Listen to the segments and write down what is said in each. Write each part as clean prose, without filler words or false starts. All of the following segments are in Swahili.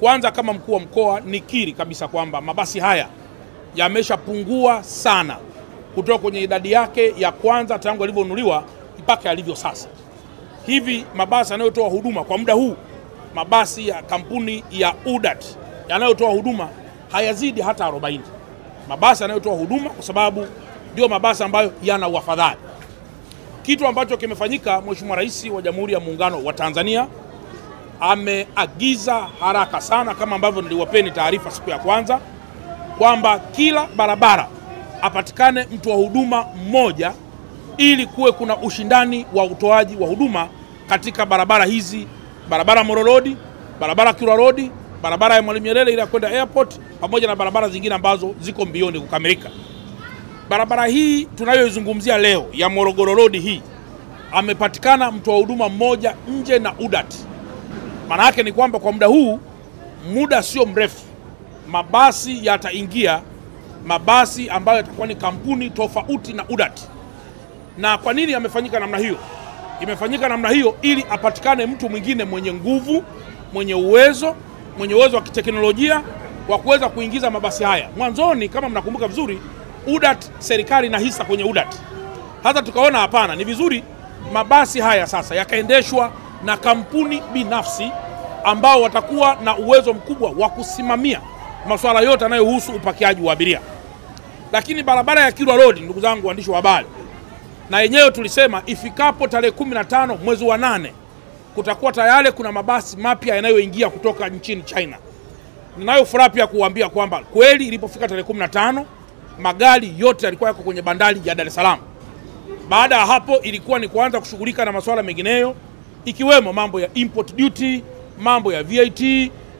Kwanza kama mkuu wa mkoa nikiri kabisa kwamba mabasi haya yameshapungua sana kutoka kwenye idadi yake ya kwanza tangu yalivyonunuliwa mpaka yalivyo sasa. Hivi mabasi yanayotoa huduma kwa muda huu, mabasi ya kampuni ya UDAT yanayotoa huduma hayazidi hata 40. Mabasi yanayotoa huduma, kwa sababu ndio mabasi ambayo yana uafadhali. Kitu ambacho kimefanyika, Mheshimiwa Rais wa Jamhuri ya Muungano wa Tanzania ameagiza haraka sana, kama ambavyo niliwapeni taarifa siku ya kwanza, kwamba kila barabara apatikane mtu wa huduma mmoja ili kuwe kuna ushindani wa utoaji wa huduma katika barabara hizi, barabara Moro Road, barabara Kilwa Road, barabara ya Mwalimu Nyerere ile kwenda airport, pamoja na barabara zingine ambazo ziko mbioni kukamilika. Barabara hii tunayoizungumzia leo ya Morogoro Road hii, amepatikana mtu wa huduma mmoja nje na UDAT. Maana yake ni kwamba kwa muda huu, muda sio mrefu, mabasi yataingia, mabasi ambayo yatakuwa ni kampuni tofauti na UDAT. Na kwa nini yamefanyika namna hiyo? Imefanyika namna hiyo ili apatikane mtu mwingine mwenye nguvu, mwenye uwezo wa kiteknolojia wa kuweza kuingiza mabasi haya. Mwanzoni kama mnakumbuka vizuri, UDAT, serikali na hisa kwenye UDAT. Hata tukaona hapana, ni vizuri mabasi haya sasa yakaendeshwa na kampuni binafsi ambao watakuwa na uwezo mkubwa wa kusimamia masuala yote yanayohusu upakiaji wa abiria. Lakini barabara ya Kilwa Road, ndugu zangu waandishi wa habari, na yenyewe tulisema ifikapo tarehe 15 mwezi wa 8 kutakuwa tayari kuna mabasi mapya yanayoingia kutoka nchini China. Ninayo furaha pia kuambia kwamba kweli ilipofika tarehe 15 magari yote yalikuwa yako kwenye bandari ya Dar es Salaam. Baada ya hapo ilikuwa ni kuanza kushughulika na masuala mengineyo, ikiwemo mambo ya import duty, mambo ya VAT,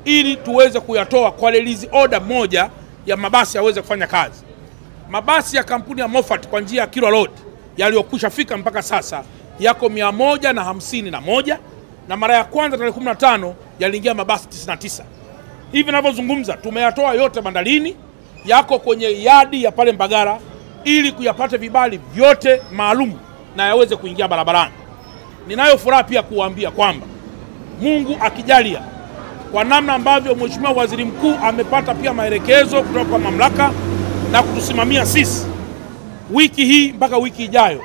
ili tuweze kuyatoa kwa release order moja ya mabasi yaweze kufanya kazi. Mabasi ya kampuni ya Moffat kwa njia ya Kilwa Road yaliyokwisha fika mpaka sasa yako 151, na mara ya kwanza tarehe 15 yaliingia mabasi 99. Hivi ninavyozungumza tumeyatoa yote bandarini, yako kwenye yadi ya pale Mbagara ili kuyapata vibali vyote maalum na yaweze kuingia barabarani. Ninayo furaha pia kuambia kwamba Mungu akijalia, kwa namna ambavyo Mheshimiwa Waziri Mkuu amepata pia maelekezo kutoka kwa mamlaka na kutusimamia sisi, wiki hii mpaka wiki ijayo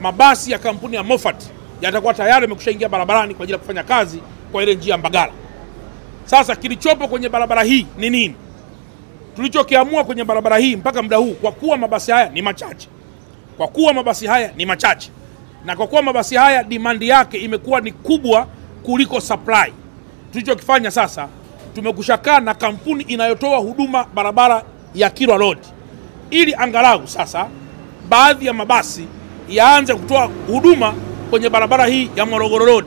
mabasi ya kampuni ya Moffat yatakuwa tayari yamekushaingia barabarani kwa ajili ya kufanya kazi kwa ile njia Mbagara. Sasa kilichopo kwenye barabara hii ni nini? Tulichokiamua kwenye barabara hii mpaka muda huu, kwa kuwa mabasi haya ni machache, na kwa kuwa mabasi haya demand yake imekuwa ni kubwa kuliko supply, tulichokifanya sasa, tumekushakaa na kampuni inayotoa huduma barabara ya Kilwa Road ili angalau sasa baadhi ya mabasi yaanze kutoa huduma kwenye barabara hii ya Morogoro Road.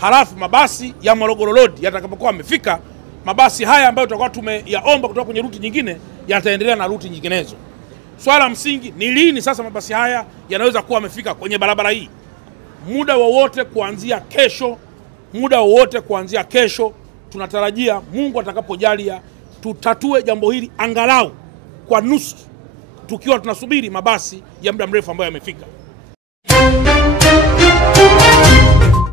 Halafu mabasi ya Morogoro Road yatakapokuwa yamefika, mabasi haya ambayo tutakuwa tumeyaomba kutoka kwenye ruti nyingine yataendelea na ruti nyinginezo. Swala msingi ni lini sasa mabasi haya yanaweza kuwa yamefika kwenye barabara hii? Muda wowote kuanzia kesho, tunatarajia Mungu atakapojalia tutatue jambo hili angalau kwa nusu, tukiwa tunasubiri mabasi ya muda mrefu ambayo yamefika.